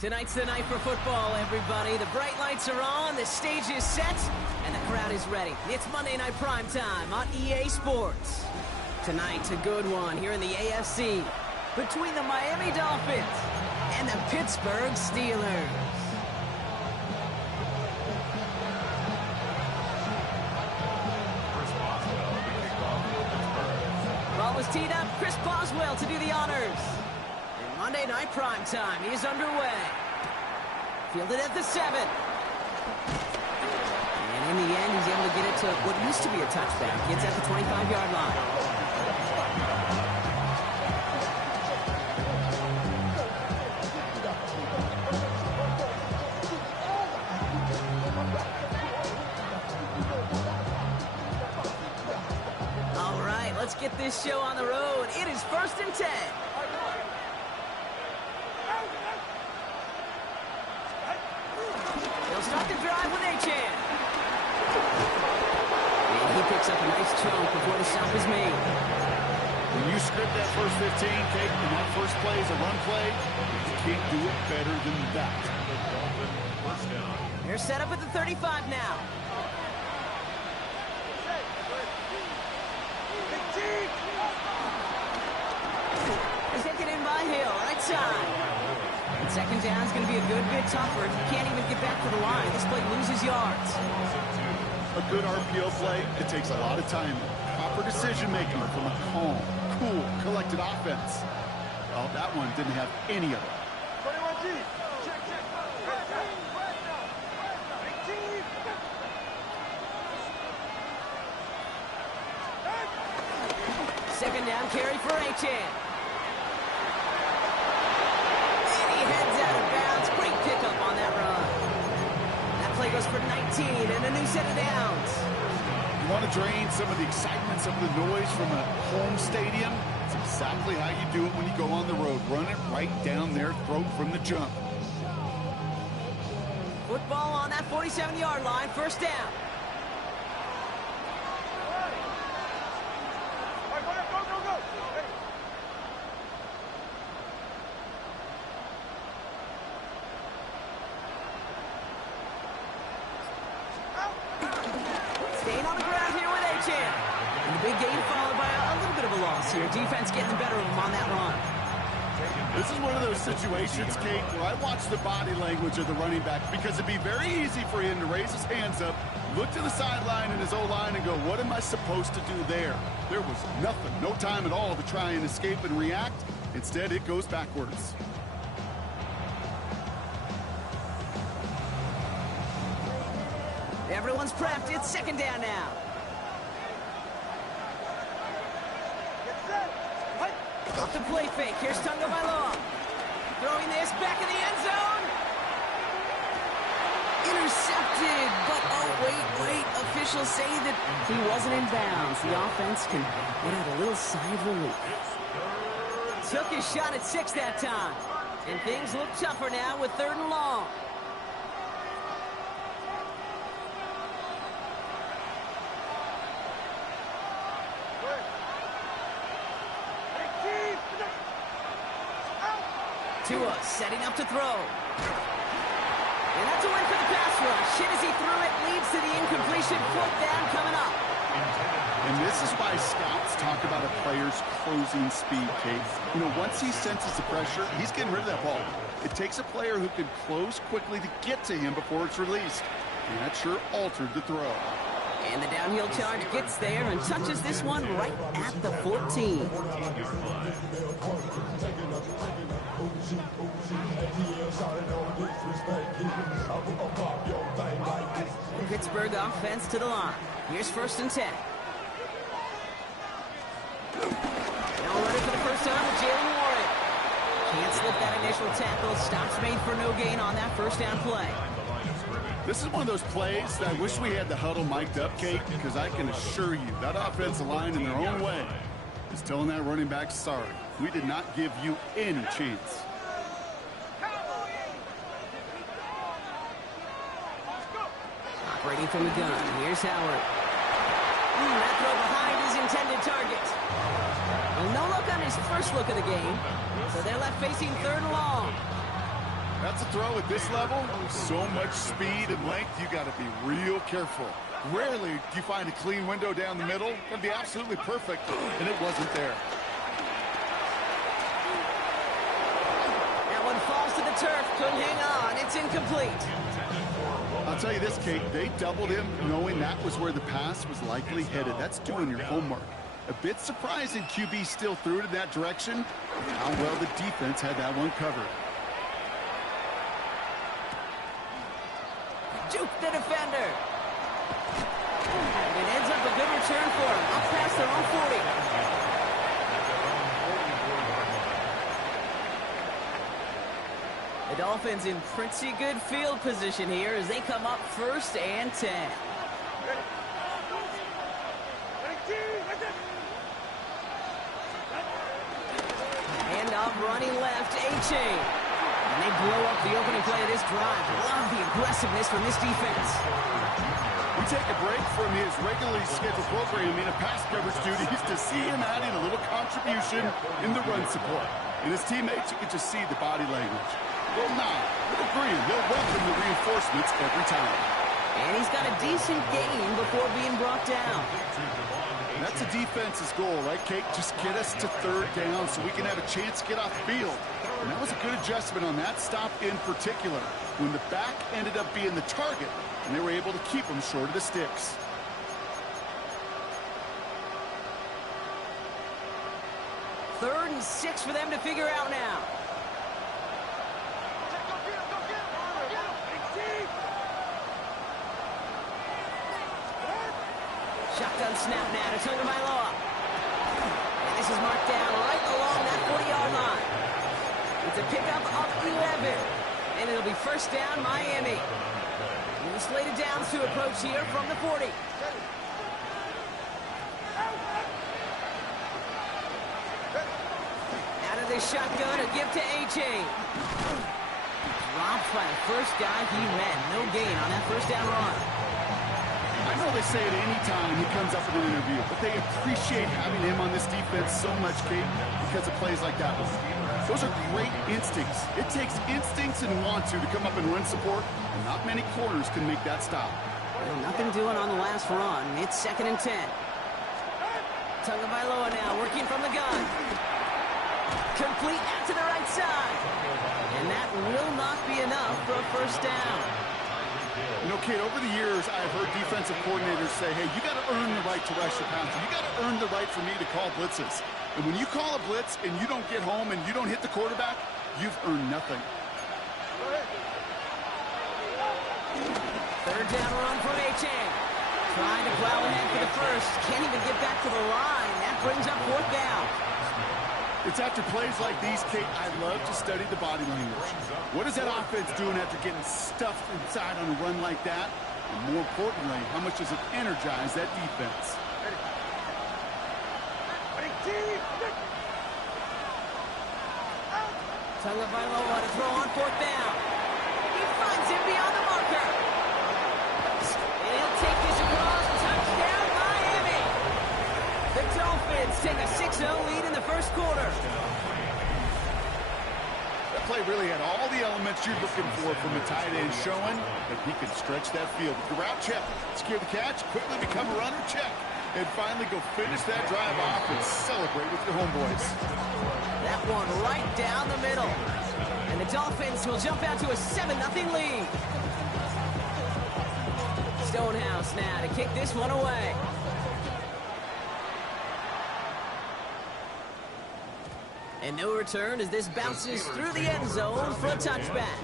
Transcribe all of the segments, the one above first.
Tonight's the night for football, everybody. The bright lights are on, the stage is set, and the crowd is ready. It's Monday Night Primetime on EA Sports. Tonight's a good one here in the AFC between the Miami Dolphins and the Pittsburgh Steelers. Ball was teed up. Chris Boswell to do the honors. Monday Night Primetime is underway. Fielded at the 7. And in the end, he's able to get it to what used to be a touchback. Gets at the 25-yard line. All right, let's get this show on the road. It is 1st and 10. Start the drive with Achane. And he picks up a nice chunk before the stop is made. When you script that first 15, Kate, and that first play is a run play, you can't do it better than that. They're set up at the 35 now. He's taken in by Hill, right side. And second down is going to be a good bit tougher. He can't even get back to the line. This play loses yards. A good RPO play, it takes a lot of time. Proper decision-making from a calm, cool, collected offense. Well, that one didn't have any of it. Second down carry for Achane. Heads out of bounds. Great pickup on that run. That play goes for 19 and a new set of downs. You want to drain some of the excitement, some of the noise from a home stadium? It's exactly how you do it when you go on the road. Run it right down their throat from the jump. Football on that 47-yard line. First down. Big gain followed by a little bit of a loss here. Defense getting the better of him on that run. This is one of those situations, Kate, where I watch the body language of the running back because it'd be very easy for him to raise his hands up, look to the sideline in his O-line and go, what am I supposed to do there? There was nothing, no time at all to try and escape and react. Instead, it goes backwards. Everyone's prepped. It's second down now. Off the play fake. Here's Tunga Bailoa. Throwing this back in the end zone. Intercepted. But, oh, wait. Officials say that he wasn't in bounds. The offense can let out a little sigh of relief. Took his shot at 6 that time. And things look tougher now with 3rd and long. Tua setting up to throw. And that's a win for the pass rush. Hit as he threw it, leads to the incompletion. 4th down coming up. And this is why scouts talk about a player's closing speed, Kate. You know, once he senses the pressure, he's getting rid of that ball. It takes a player who can close quickly to get to him before it's released. And that sure altered the throw. And the downhill charge gets there and touches this one right at the 14. Pittsburgh offense to the line. Here's 1st and 10. Now running for the first time with Jaylen Warren. Can't slip that initial tackle. Stops made for no gain on that first down play. This is one of those plays that I wish we had the huddle mic'd up, Kate, because I can assure you that offensive line in their own way is telling that running back, sorry, we did not give you any chance. Brady from the gun. Here's Howard. That throw behind his intended target. Well, no look on his first look of the game. So they're left facing 3rd and long. That's a throw at this level. So much speed and length, you got to be real careful. Rarely do you find a clean window down the middle. It'd be absolutely perfect, and it wasn't there. That one falls to the turf. Couldn't hang on. It's incomplete. I'll tell you this, Kate. They doubled him knowing that was where the pass was likely headed. That's doing your homework. A bit surprising QB still threw it in that direction. How well the defense had that one covered. Juke the defender. And it ends up a good return for him. Up past their own 40. The Dolphins in pretty good field position here as they come up 1st and 10. Hand off running left, A-Chain. And they blow up the opening play of this drive. Love the aggressiveness from this defense. We take a break from his regularly scheduled programming of pass coverage duties to see him adding a little contribution in the run support. And his teammates, you can just see the body language. They'll nod, they'll agree, they'll welcome the reinforcements every time. And he's got a decent gain before being brought down. That's a defense's goal, right, Kate? Just get us to 3rd down so we can have a chance to get off the field. And that was a good adjustment on that stop in particular, when the back ended up being the target, and they were able to keep him short of the sticks. Third and 6 for them to figure out now. Shotgun snap now to Tagovailoa. And this is marked down right along that 40-yard line. It's a pickup of 11. And it'll be 1st down, Miami. New slated downs to approach here from the 40. Out of this shotgun, a give to A-Chain. Dropped by the first guy he met. No gain on that 1st down run. I know they say it any time he comes up in an interview, but they appreciate having him on this defense so much, Kate, because of plays like that one. Those are great instincts. It takes instincts and want to come up and run support, and not many corners can make that stop. Well, nothing doing on the last run. It's 2nd and 10. Tagovailoa now working from the gun. Complete out to the right side. And that will not be enough for a 1st down. You know, Kate, over the years, I've heard defensive coordinators say, hey, you got to earn the right to rush the passer. You got to earn the right for me to call blitzes. And when you call a blitz and you don't get home and you don't hit the quarterback, you've earned nothing. 3rd down run from A-Chain. Trying to plow ahead for the 1st. Can't even get back to the line. That brings up 4th down. It's after plays like these, Kate, I love to study the body language. What is that offense doing after getting stuffed inside on a run like that? And more importantly, how much does it energize that defense? Tagovailoa to throw on 4th down. He finds him beyond the marker. And he'll take this across. Touchdown, Miami. The Dolphins take a 6-0 lead in the 1st quarter. That play really had all the elements you're looking for from a tight end, showing that he can stretch that field. The route check, secure the catch, quickly become a runner, check. And finally go finish that drive off and celebrate with your homeboys. That one right down the middle. And the Dolphins will jump out to a 7-0 lead. Stonehouse now to kick this one away. And no return as this bounces through the end zone for a touchback.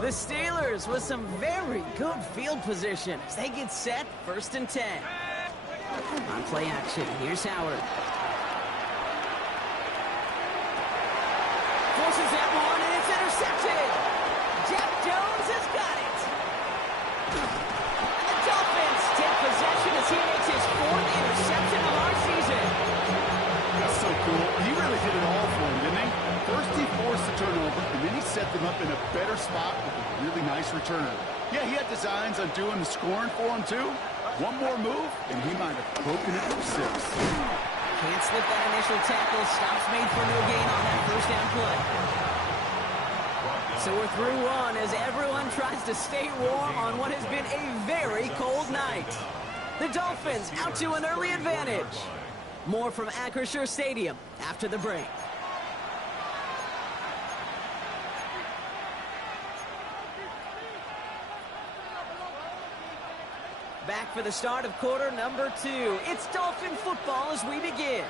The Steelers with some very good field position as they get set 1st and 10. On play action, here's Howard. Forces that one, and it's intercepted. Jeff Jones has got it. And the Dolphins take possession as he makes his 4th interception of our season. That's so cool. He really did it all for him, didn't he? First, he forced the turnover, and then he set them up in a better spot with a really nice return. Yeah, he had designs on doing the scoring for him, too. One more move, and he might have broken it for 6. Can't slip that initial tackle. Stops made for no gain on that first down play. So we're through one as everyone tries to stay warm on what has been a very cold night. The Dolphins out to an early advantage. More from Acrisure Stadium after the break. Back for the start of quarter number 2. It's Dolphin football as we begin.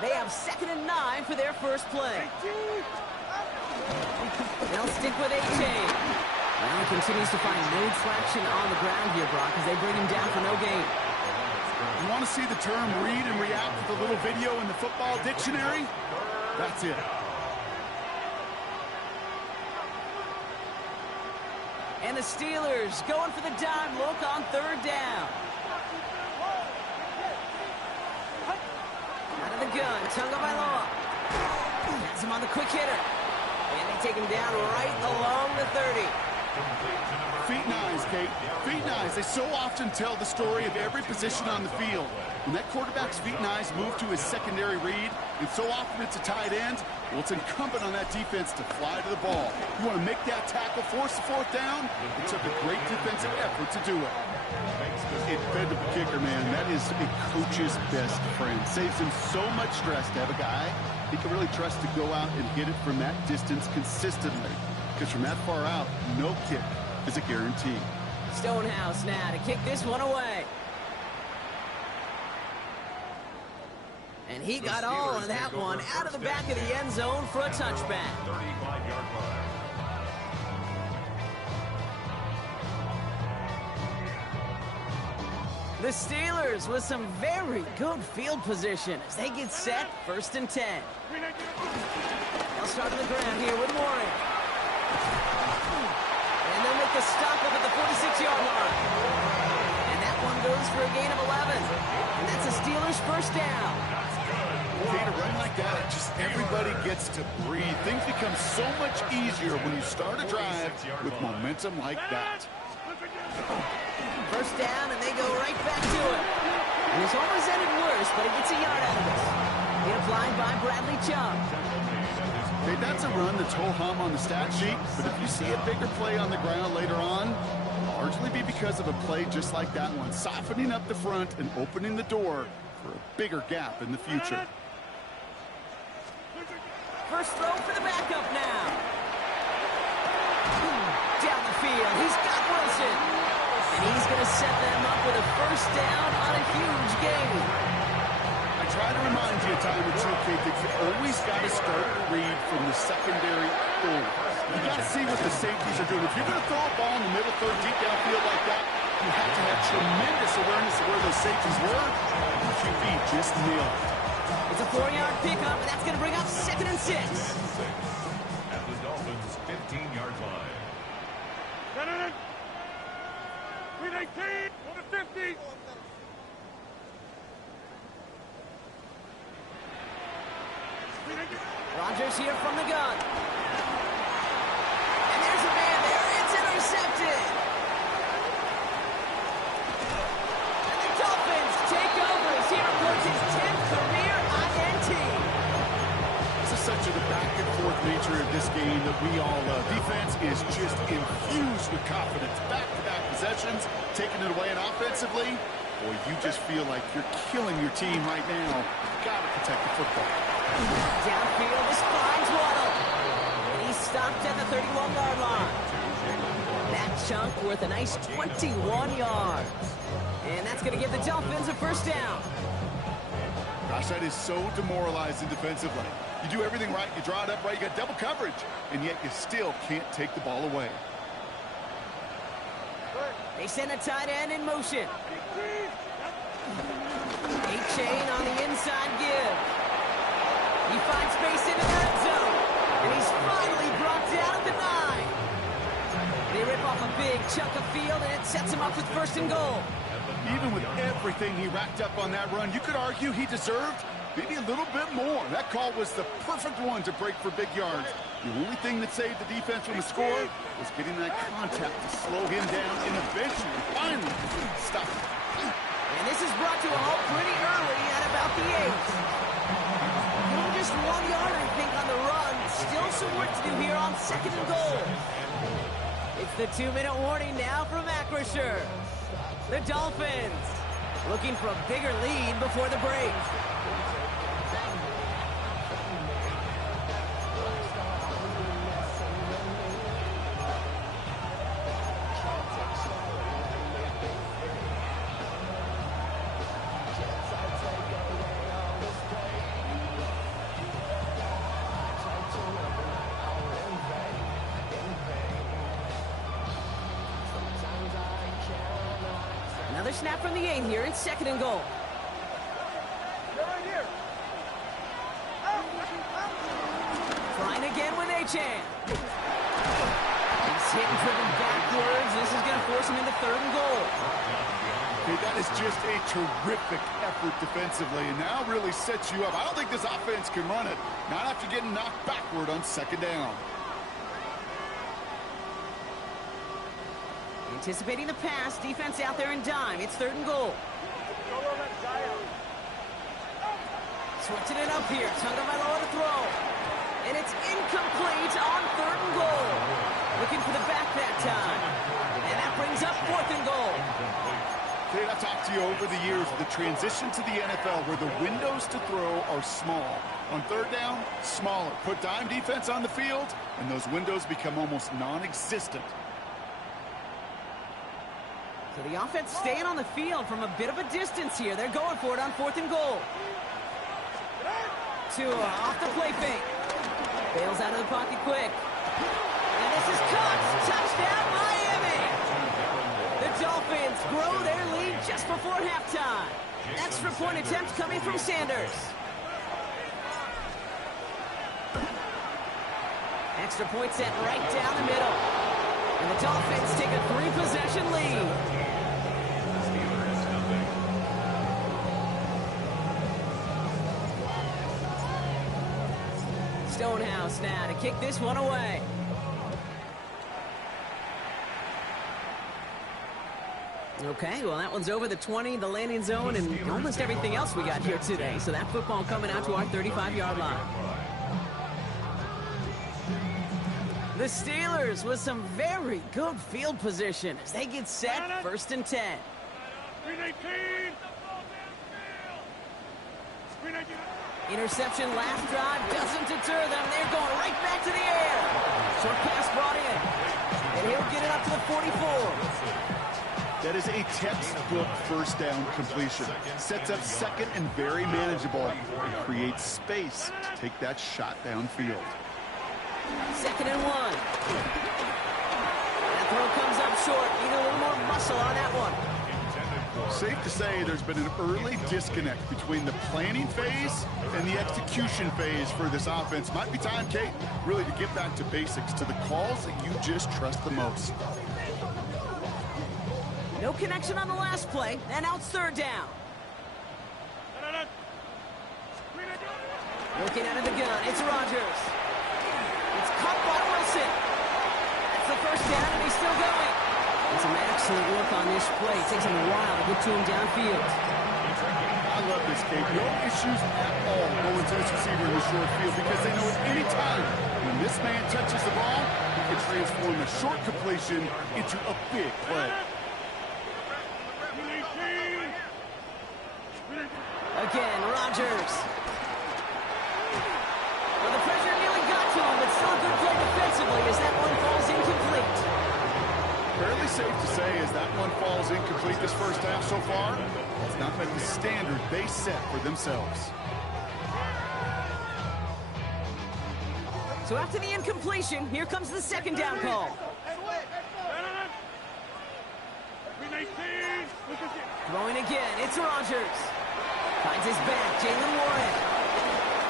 They have 2nd and 9 for their first play. They'll stick with A-Chain. Well, he continues to find no traction on the ground here, Brock, as they bring him down for no gain. You want to see the term read and react with a little video in the football dictionary? That's it. And the Steelers going for the dime look on 3rd down. Out of the gun, Tagovailoa. Has him on the quick hitter. And they take him down right along the 30. Feet and eyes, Kate. Feet and eyes. They so often tell the story of every position on the field. When that quarterback's feet and eyes move to his secondary read, and so often it's a tight end, well, it's incumbent on that defense to fly to the ball. You want to make that tackle, force the 4th down? It took a great defensive effort to do it. Incredible kicker, man. That is a coach's best friend. Saves him so much stress to have a guy he can really trust to go out and hit it from that distance consistently. Because from that far out, no kick is a guarantee. Stonehouse now to kick this one away. And he got all of that one out of the back of the end zone for a touchback. 35-yard line. The Steelers with some very good field position as they get set, 1st and 10. They'll start on the ground here with Warren. And they'll make the stop up at the 46-yard line. And that one goes for a gain of 11. And that's the Steelers' first down. Okay, to run like that, just everybody gets to breathe. Things become so much easier when you start a drive with momentum like that. First down, and they go right back to it. And it's almost ended worse, but he gets a yard out of this. Hit applied by Bradley Chubb. Okay, that's a run that's ho-hum on the stat sheet, but if you see a bigger play on the ground later on, it'll largely be because of a play just like that one, softening up the front and opening the door for a bigger gap in the future. First throw for the backup now. Down the field, he's got Wilson. And he's going to set them up with a first down on a huge gain. I try to remind you a time or two, Kate, that you always got to start the read from the secondary forward. You got to see what the safeties are doing. If you're going to throw a ball in the middle third, deep downfield like that, you have to have tremendous awareness of where those safeties were. The QB just nailed it. It's a 4-yard pickup, and that's going to bring up 2nd and 6. At the Dolphins' 15-yard line. With 18, on the 50. Rodgers here from the gun. And there's a man there. It's intercepted. And the Dolphins take over as he reports his 10th career INT. This is such the back-and-forth nature of this game that we all love. Defense is just infused with confidence. Back-to-back possessions, taking it away, and offensively, boy, you just feel like you're killing your team right now. You've got to protect the football. Downfield, this finds Waddle. And he's stopped at the 31-yard line. That chunk worth a nice 21 yards. And that's going to give the Dolphins a first down. Gosh, that is so demoralizing defensively. You do everything right, you draw it up right, you got double coverage, and yet you still can't take the ball away. They send a tight end in motion. A-Chain on the inside give. He finds space into the red zone. And he's finally brought down at the 9. They rip off a big chunk of field, and it sets him up with 1st and goal. Even with everything he racked up on that run, you could argue he deserved maybe a little bit more. That call was the perfect one to break for big yards. The only thing that saved the defense from a score was getting that contact to slow him down and eventually, finally, stop him. And this is brought to a halt pretty early at about the 8. Just 1 yard, I think, on the run. Still some work to do here on 2nd and goal. It's the 2-minute warning now from Acrisure. The Dolphins looking for a bigger lead before the break. Another snap from the 8 here. It's 2nd and goal. Trying again with Achane. He's hit and driven backwards. This is going to force him into 3rd and goal. Okay, that is just a terrific effort defensively, and now really sets you up. I don't think this offense can run it, not after getting knocked backward on 2nd down. Anticipating the pass, defense out there in dime. It's 3rd and goal. Switching it up here. Tagovailoa to throw. And it's incomplete on 3rd and goal. Looking for the back that time. And that brings up 4th and goal. Okay, I've talked to you over the years of the transition to the NFL where the windows to throw are small. On 3rd down, smaller. Put dime defense on the field, and those windows become almost non-existent. So the offense staying on the field from a bit of a distance here. They're going for it on 4th and goal. Tua off the play fake. Bails out of the pocket quick. And this is caught. Touchdown, Miami! The Dolphins grow their lead just before halftime. Extra point attempt coming from Sanders. Extra point set right down the middle. And the Dolphins take a 3-possession lead. Stonehouse now to kick this one away. Okay, well, that one's over the 20, the landing zone, and almost everything else we got here today. So that football coming out to our 35-yard line. The Steelers with some very good field position as they get set, 1st and 10. Interception last drive doesn't deter them. They're going right back to the air. Short pass brought in. And he'll get it up to the 44. That is a textbook 1st down completion. Sets up 2nd and very manageable and creates space to take that shot downfield. 2nd and 1. That throw comes up short. Need a little more muscle on that one. Safe to say there's been an early disconnect between the planning phase and the execution phase for this offense. Might be time, Kate, really to get back to basics, to the calls that you just trust the most. No connection on the last play, and now it's 3rd down. Looking out of the gun, it's Rodgers. It's caught by Wilson. That's the 1st down, and he's still going. And some excellent work on this play. It takes him a while to get to him downfield. I love this, Kate. No issues at all going to this receiver in the short field because they know at any time when this man touches the ball, he can transform a short completion into a big play. Again, Rodgers. Well, the pressure nearly got to him, but still a good play defensively as that one falls incomplete. Fairly safe to say as that one falls incomplete this 1st half so far, it's not met the standard they set for themselves. So after the incompletion, here comes the 2nd down call. Throwing again, it's Rodgers. Finds his back, Jaylen Warren.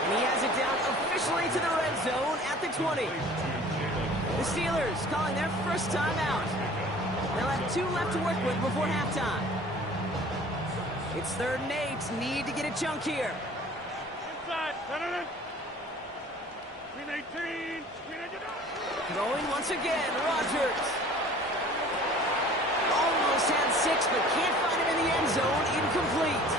And he has it down officially to the red zone at the 20. The Steelers calling their 1st time out. They'll have 2 left to work with before halftime. It's 3rd and 8. Need to get a chunk here. Green 18. Throwing once again, Rodgers. Almost had 6, but can't find him in the end zone. Incomplete.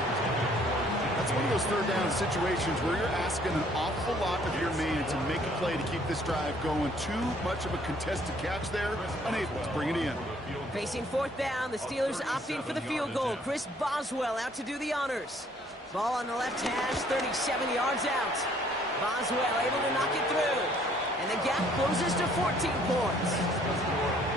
That's one of those third down situations where you're asking an awful lot of your man to make a play to keep this drive going. Too much of a contested catch there, unable to bring it in. Facing fourth down, the Steelers opting for the field goal. Chris Boswell out to do the honors. Ball on the left hash, 37 yards out. Boswell able to knock it through. And the gap closes to 14 points.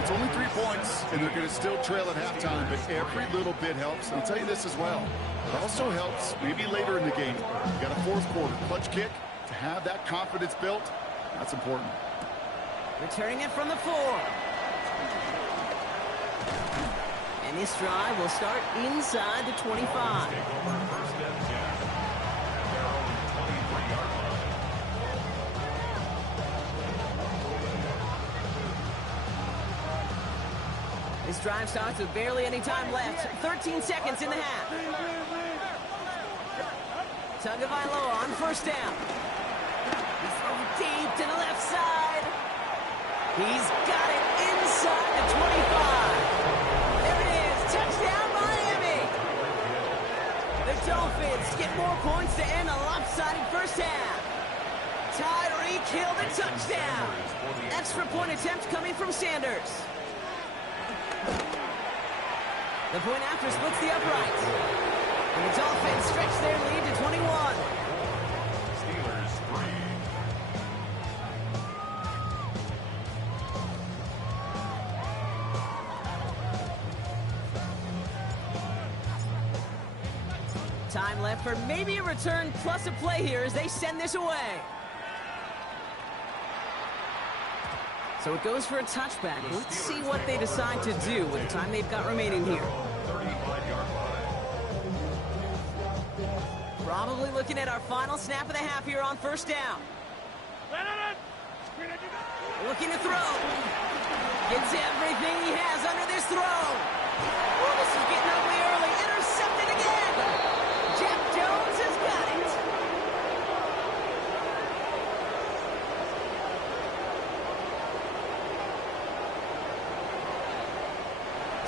It's only 3 points, and they're going to still trail at halftime, but every little bit helps. And I'll tell you this as well. It also helps maybe later in the game. You got a fourth quarter clutch kick to have that confidence built. That's important. Returning it from the 4. And this drive will start inside the 25. This drive starts with barely any time left. 13 seconds in the half. Tagovailoa on first down. He's thrown deep to the left side. He's got it inside the 25. There it is. Touchdown, Miami. The Dolphins get more points to end a lopsided first half. Tyreek Hill the touchdown. Extra point attempt coming from Sanders. The point after splits the upright. And the Dolphins stretch their lead to 21. Steelers 3. Time left for maybe a return plus a play here as they send this away. So it goes for a touchback. Let's see what they decide to do with the time they've got remaining here. 35-yard line. Probably looking at our final snap of the half here on first down. Looking to throw. Gets everything he has under this throw. Oh, this is getting ugly early. Intercepted again. Jeff Jones has got it.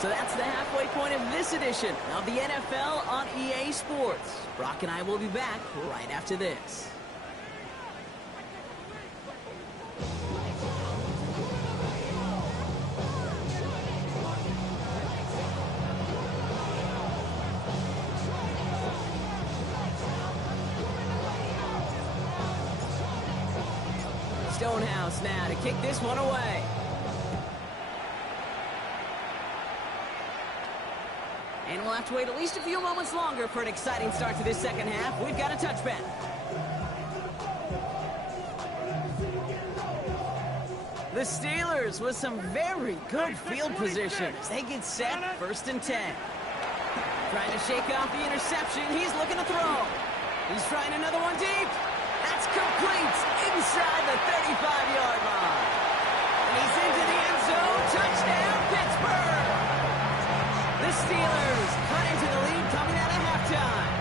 So that's the halfway point of this edition of the NFL on EA Sports. Brock and I will be back right after this. Stonehouse now to kick this one away. And we'll have to wait at least a few moments longer for an exciting start to this second half. We've got a touchback. The Steelers with some very good field position as they get set, 1st and 10. Trying to shake off the interception. He's looking to throw. He's trying another one deep. That's complete inside the 35-yard line. And he's into the end zone. Touchdown, Pittsburgh. The Steelers cut into the lead coming out of halftime.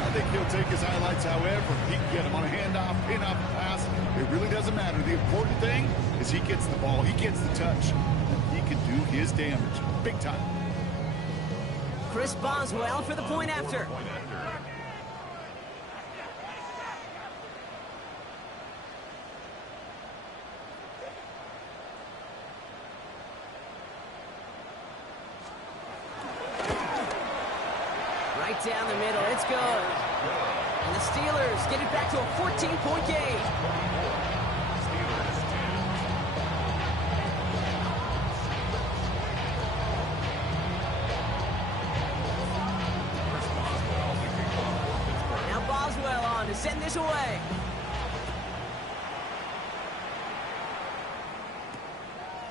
I think he'll take his highlights however he can get them on a handoff, pin-off, pass. It really doesn't matter. The important thing is he gets the ball, he gets the touch, and he can do his damage. Big time. Chris Boswell for the point after. Right down the middle, it's good. And the Steelers get it back to a 14-point game. Now Boswell on to send this away.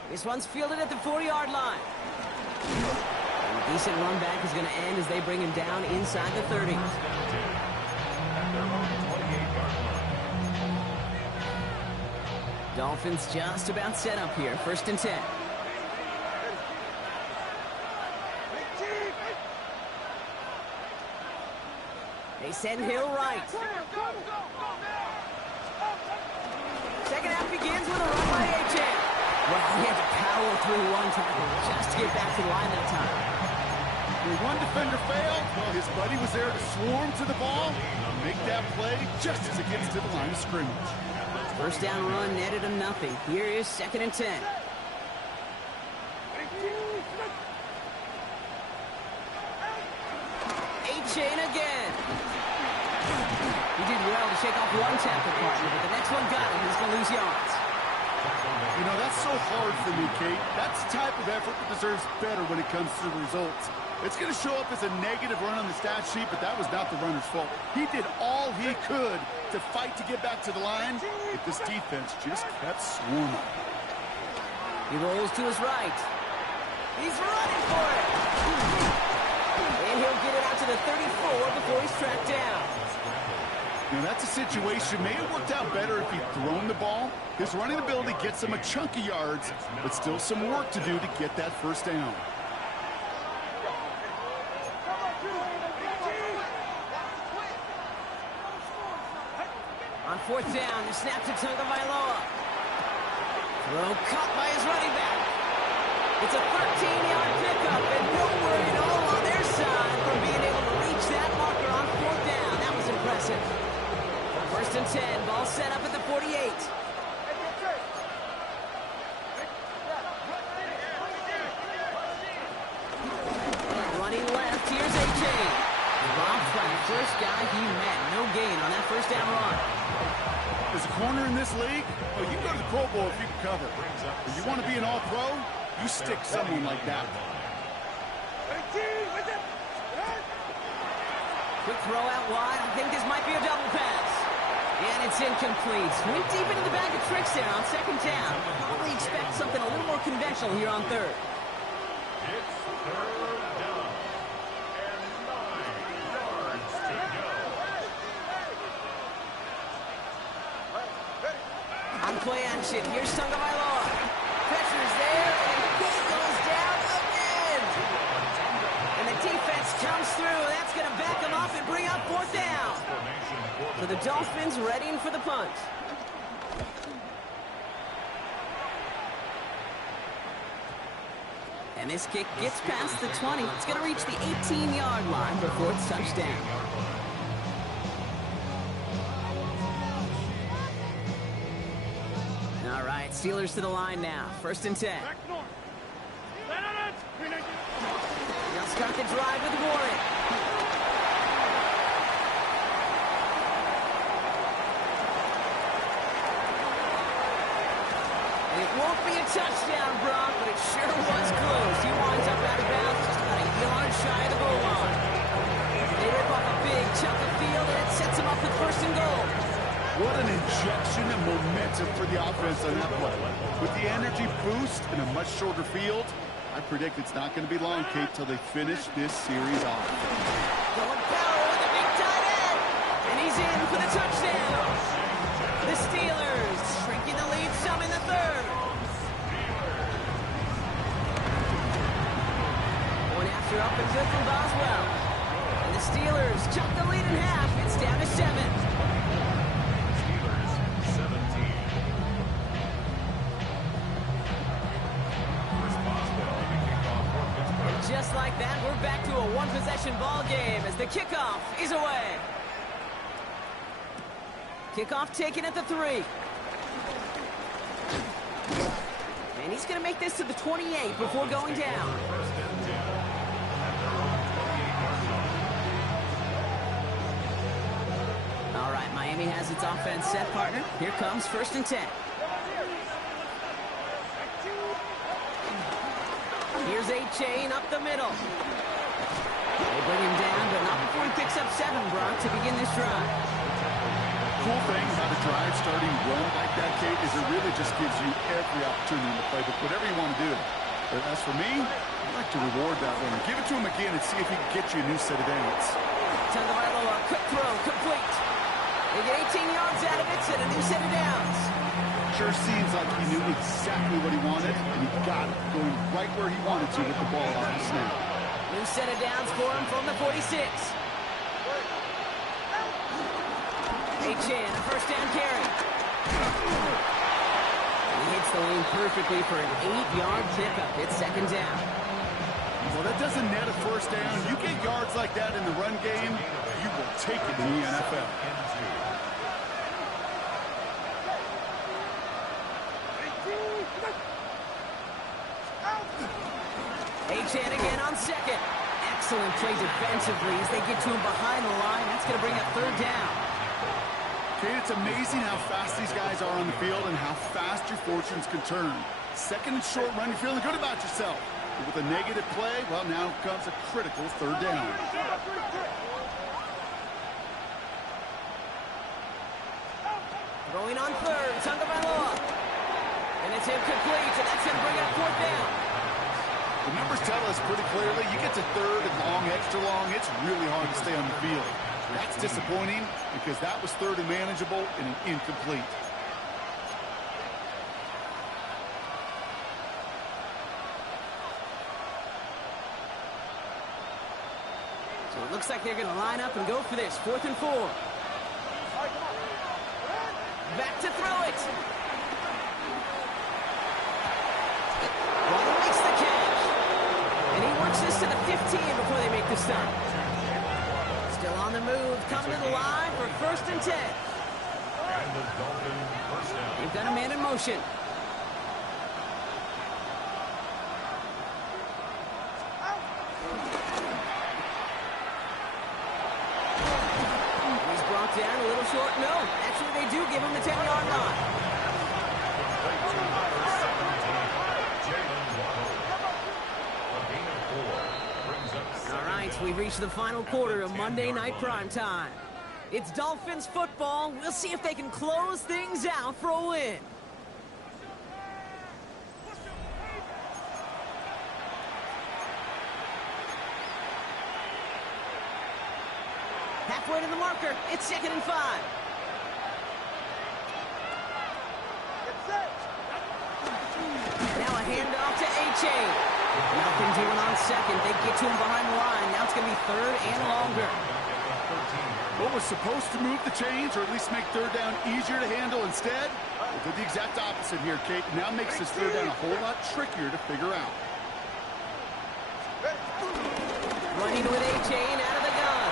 This one's fielded at the 4-yard line. A decent run back is going to end as they bring him down inside the 30. Dolphins just about set up here, 1st and 10. They send Hill right. Second half begins with a run by A-Chain. Well, he had to power through one tackle just to get back to the line that time. When one defender failed, well, his buddy was there to swarm to the ball and make that play just as it gets to the line of scrimmage. First down run netted him nothing. Here is 2nd and 10. A-Chain again. He did well to shake off one tackle partner, but the next one got him. He's going to lose yards. You know, that's so hard for me, Kate. That's the type of effort that deserves better when it comes to the results. It's going to show up as a negative run on the stat sheet, but that was not the runner's fault. He did all he could to fight to get back to the line, but this defense just kept swarming. He rolls to his right. He's running for it. And he'll get it out to the 34 before he's tracked down. Now, that's a situation. May have worked out better if he'd thrown the ball. His running ability gets him a chunk of yards, but still some work to do to get that first down. On 4th down, the snap to Tagovailoa. Throw caught by his running back. It's a 13-yard pickup, and no worry at all on their side for being able to reach that marker on 4th down. That was impressive. 1st and 10, ball set up at the 48. Running left, here's A-Chain. Robbed by the first guy he met. No gain on that first down run. As a corner in this league, well, you go to the Pro Bowl if you can cover. If you want to be an all-pro, you stick someone like that. Quick throw out wide. I think this might be a double pass. And it's incomplete. Went deep into the bag of tricks there on 2nd down. Probably expect something a little more conventional here on 3rd. It's 3rd down. And 9 yards to go. On play action, here's Tagovailoa. Pressure's there, and he goes down again. And the defense comes through. That's going to back him up and bring up 4th down. So the Dolphins readying for the punt. And this kick gets past the 20. It's going to reach the 18-yard line for 4th touchdown. All right, Steelers to the line now. 1st and 10. They'll start the drive with Warren. It won't be a touchdown, Brock, but it sure was close. He winds up out of bounds just about a yard shy of the goal line. They rip off a big chunk of field, and it sets him up with 1st and goal. What an injection of momentum for the offense on that play. With the energy boost and a much shorter field, I predict it's not going to be long, Kate, till they finish this series off. Going power with the big tight end. And he's in for the touchdown. The Steelers shrinking the lead some in the 3rd. One after up and good from Boswell. And the Steelers chop the lead in half. It's down to 7. Steelers 17. Responsible to kick off for Pittsburgh. And just like that, we're back to a one-possession ball game as the kickoff is away. Kickoff taken at the 3. And he's going to make this to the 28 before going down. 1st and 10. All right, Miami has its offense set, partner. Here comes 1st and 10. Here's A-Chain up the middle. They bring him down, but not before he picks up 7, Brock, to begin this drive. Cool thing about a drive starting run like that, Kate, is it really just gives you every opportunity in the playbook, whatever you want to do. But as for me, I'd like to reward that one. Give it to him again and see if he can get you a new set of downs. Tagovailoa, quick throw, complete. They get 18 yards out of it, and a new set of downs. Sure seems like he knew exactly what he wanted, and he got it, going right where he wanted to with the ball off the snap. New set of downs for him from the 46. Achane, a first down carry. He hits the lane perfectly for an 8-yard pickup. It's second down. Well, that doesn't net a first down. You get yards like that in the run game, you will take it in the NFL. Achane again on second. Excellent play defensively as they get to him behind the line. That's going to bring up third down. Kate, it's amazing how fast these guys are on the field and how fast your fortunes can turn. Second and short run, you're feeling good about yourself. But with a negative play, well, now comes a critical third down. Throwing on third, Tagovailoa. And it's incomplete, and that's going to bring up fourth down. The numbers tell us pretty clearly, you get to third and long, extra long, it's really hard to stay on the field. That's disappointing because that was third and manageable and an incomplete. So it looks like they're going to line up and go for this. 4th and 4. Back to throw it. Waddle makes the catch. And he works this to the 15 before they make the stop. Still on the move, coming to the line for 1st and 10. And the Dolphins first down. They've got a man in motion. He's brought down a little short. No, actually they do give him the 10-yard line. Play to number 17, Jalen Waddle. A gain of 4 brings up All right, we've reached the final quarter of Monday Night Primetime. It's Dolphins football. We'll see if they can close things out for a win. Halfway to the marker. It's 2nd and 5. Now a handoff to Achane. Nothing doing on second. They get to him behind the line. Now it's going to be 3rd and longer. What was supposed to move the chains or at least make third down easier to handle instead? It did the exact opposite here, Kate. Now makes this third down a whole lot trickier to figure out. Running with Achane out of the gun.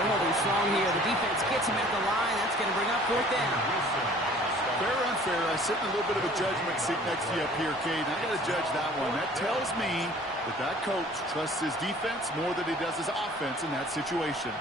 They're holding strong here. The defense gets him at the line. That's going to bring up 4th down. Fair or unfair, I sit in a little bit of a judgment seat next to you up here, Kate. I got to judge that one. That tells me that coach trusts his defense more than he does his offense in that situation.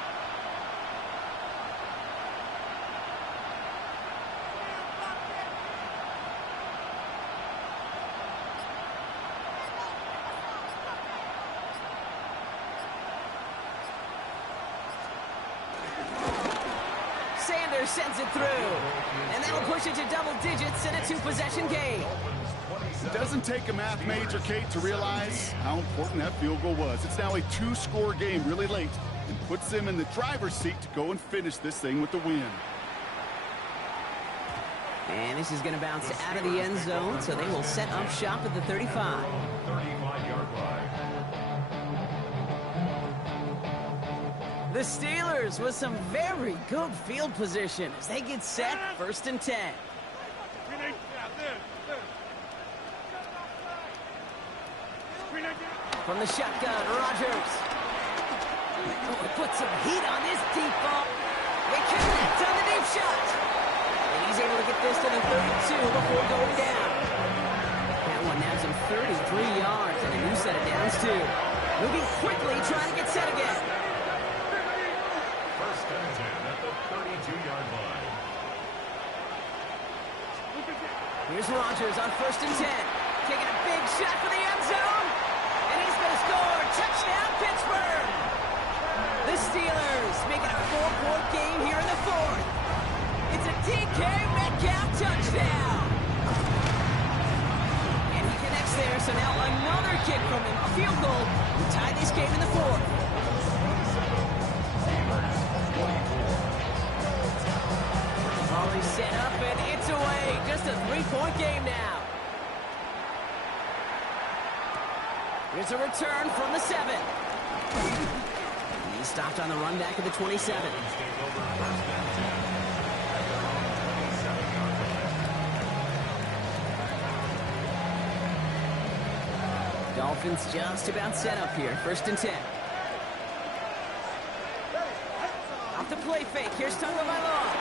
Sanders sends it through. And that'll push it to double digits in a 2-possession game. It doesn't take a math major, Kate, to realize how important that field goal was. It's now a 2-score game really late and puts them in the driver's seat to go and finish this thing with the win. And this is going to bounce out of the end zone, so they will set up shop at the 35. 35-yard line. The Steelers with some very good field position as they get set 1st and 10. From the shotgun, Rodgers. Oh, he put some heat on this deep ball. They connect on the deep shot. And he's able to get this to the 32 before going down. That one nabs him 33 yards and a new set of downs too. Moving quickly, trying to get set again. 1st and 10 at the 32-yard line. Here's Rodgers on 1st and 10. Taking a big shot for the end zone. And he's going to score. Touchdown, Pittsburgh. The Steelers making a 4-point game here in the 4th. It's a DK Metcalf touchdown. And he connects there, so now another kick from him. A field goal to tie this game in the 4th. Volley set up, and it's away. Just a 3-point game now. Here's a return from the 7. He stopped on the run back at the 27. Dolphins just about set up here. 1st and 10. Off the play fake. Here's Tagovailoa.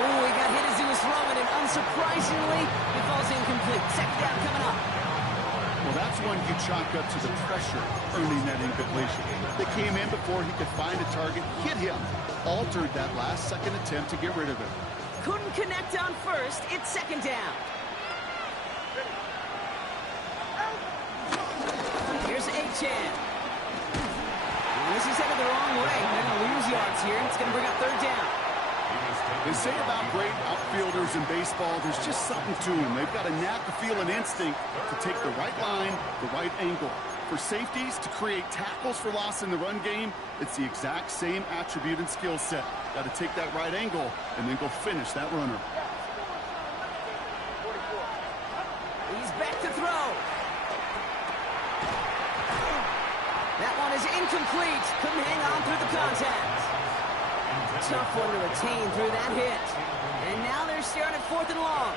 Oh, he got hit as he was throwing, and unsurprisingly, it falls incomplete. 2nd down coming up. Well, that's one you chalk up to the pressure earning that incompletion. They came in before he could find a target, hit him, altered that last-second attempt to get rid of it. Couldn't connect on 1st. It's 2nd down. Here's Achane. This is headed the wrong way. They're going to lose yards here. It's going to bring up 3rd down. They say about great outfielders in baseball, there's just something to them. They've got a knack, a feel, and instinct to take the right line, the right angle. For safeties to create tackles for loss in the run game, it's the exact same attribute and skill set. Got to take that right angle and then go finish that runner. He's back to throw. That one is incomplete. Couldn't hang on through the contact. Tough one to retain through that hit. And now they're staring at 4th and long.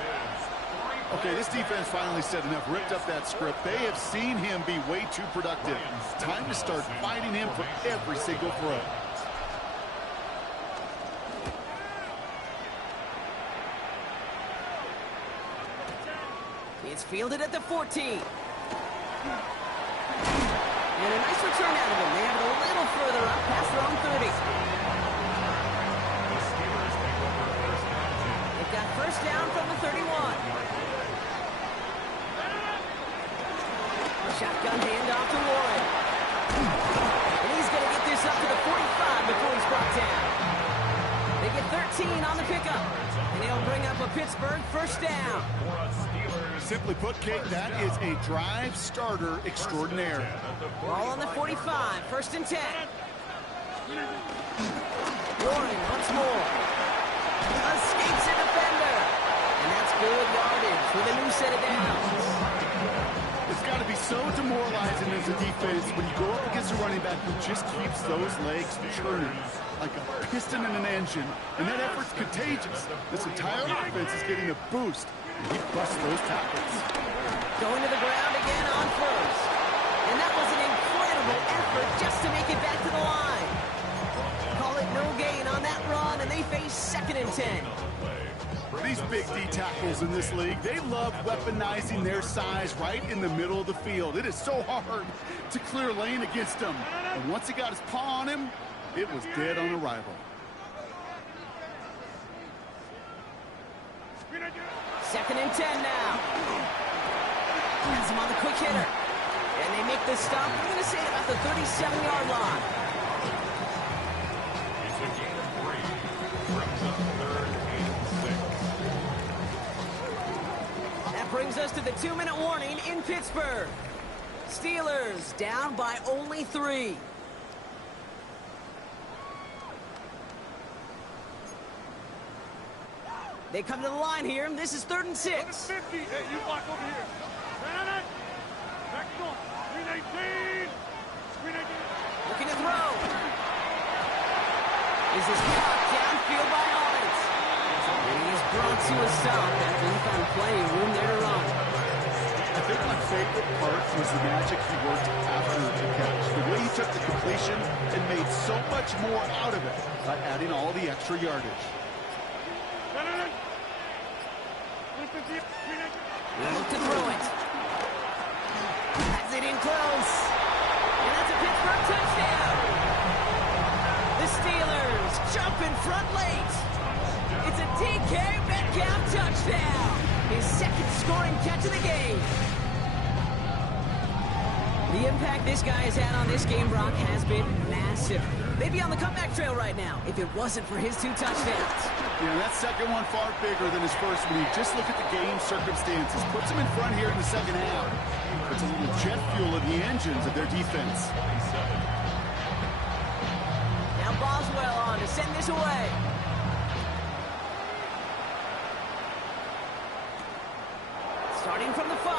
Okay, this defense finally said enough, ripped up that script. They have seen him be way too productive. Time to start fighting him for every single throw. It's fielded at the 14. And a nice return out of him. They have it a little further up past their own 30. They've got 1st down from the 31. Shotgun handoff to Warren. And he's going to get this up to the 45 before he's brought down. They get 13 on the pickup. And he'll bring up a Pittsburgh 1st down. Simply put, Kate, that is a drive starter extraordinaire. Ball on the 45, 1st and 10. Warren once more. Escapes a defender. And that's good yardage with a new set of downs. It's got to be so demoralizing as a defense when you go up against a running back who just keeps those legs churning like a piston in an engine, and that effort's contagious. This entire offense is getting a boost, and he busts those tackles. Going to the ground again on 1st. And that was an incredible effort just to make it back to the line. Call it no gain on that run, and they face 2nd and 10. These big D tackles in this league, they love weaponizing their size right in the middle of the field. It is so hard to clear lane against them. And once he got his paw on him, it was dead on arrival. 2nd and 10 now. Has him on the quick hitter. And they make the stop. I'm going to say about the 37-yard line. It's a gain of 3 from the 3rd and 6. That brings us to the 2-minute warning in Pittsburgh. Steelers down by only 3. They come to the line here. This is 3rd and 6. 50. Hey, you block over here. Back it on. Screen 18. Screen 18. Looking to throw. Is this caught downfield by Owens. And he is brought to a stop after he found plenty of room there to run. I think my favorite part was the magic he worked after the catch. The way he took the completion and made so much more out of it by adding all the extra yardage. Look to throw it. Has it in close. And that's a Pittsburgh touchdown. The Steelers jump in front late. It's a DK Metcalf touchdown. His 2nd scoring catch of the game. The impact this guy has had on this game, Brock, has been massive. They'd be on the comeback trail right now if it wasn't for his 2 touchdowns. Yeah, that second one far bigger than his first when you just look at the game circumstances. Puts him in front here in the 2nd half. Puts a little jet fuel in the engines of their defense. Now Boswell on to send this away. Starting from the 5.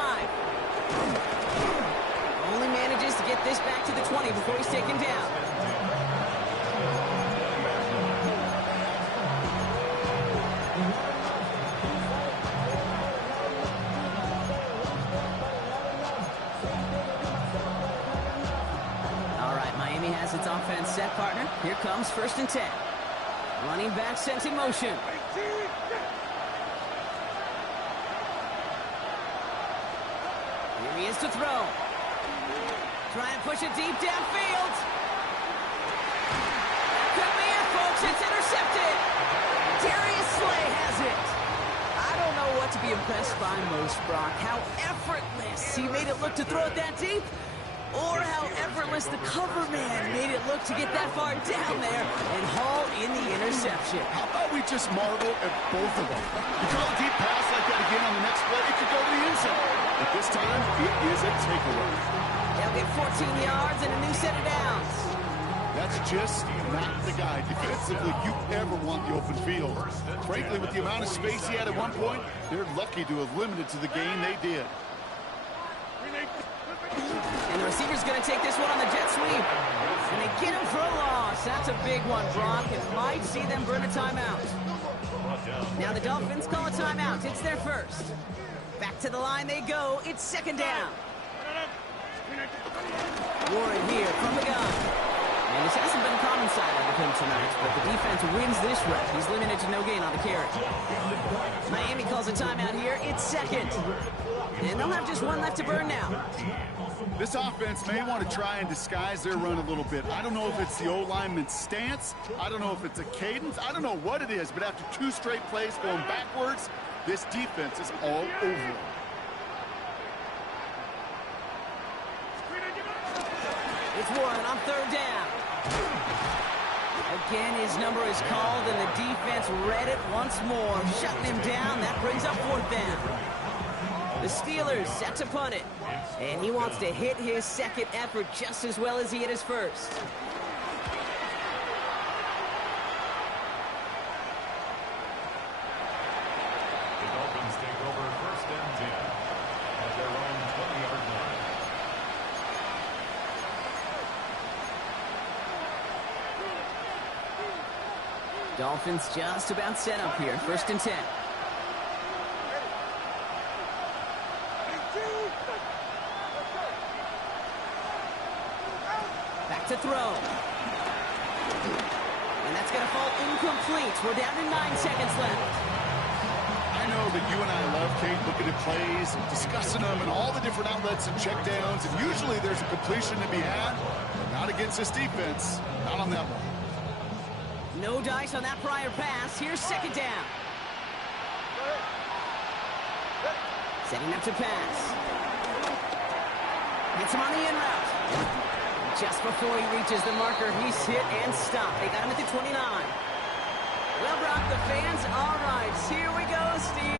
Only manages to get this back to the 20 before he's taken down. defense set, partner. Here comes 1st and 10. Running back sent in motion. Here he is to throw. Try and push it deep downfield. Could be it, folks. It's intercepted. Darius Slay has it. I don't know what to be impressed by most, Brock. How effortless he made it look to throw it that deep, or how effortless the cover man made it look to get that far down there and haul in the interception. How about we just marvel at both of them? You call a deep pass like that again on the next play, it could go to the end zone. But this time, it is a takeaway. They'll get 14 yards and a new set of downs. That's just not the guy defensively you ever want the open field. Frankly, with the amount of space he had at one point, they're lucky to have limited to the gain they did. And the receiver's going to take this one on the jet sweep. And they get him for a loss. That's a big one, Brock. It might see them burn a timeout. Now the Dolphins call a timeout. It's their first. Back to the line they go. It's 2nd down. Warren here from the gun. And this hasn't been a common sideline with him tonight, but the defense wins this rep. He's limited to no gain on the carry. Miami calls a timeout here. It's 2nd. And they'll have just one left to burn now. This offense may want to try and disguise their run a little bit. I don't know if it's the O-lineman's stance. I don't know if it's a cadence. I don't know what it is, but after 2 straight plays going backwards, this defense is all over them. It's Warren on 3rd down. Again, his number is called, and the defense read it once more, shutting him down. That brings up 4th down. The Steelers set to punt it, and he wants to hit his 2nd effort just as well as he hit his 1st. The Dolphins take over 1st and 10 at their own 20-yard line. Dolphins just about set up here, 1st and 10. Back to throw. And that's going to fall incomplete. We're down to 9 seconds left. I know that you and I love, Kate, looking at plays and discussing them and all the different outlets and checkdowns, and usually there's a completion to be had, but not against this defense. Not on that one. No dice on that prior pass. Here's 2nd down. Setting up to pass. Hits him on the in route. Just before he reaches the marker, he's hit and stopped. They got him at the 29. Well, Brock, the fans, all right. Here we go, Steve.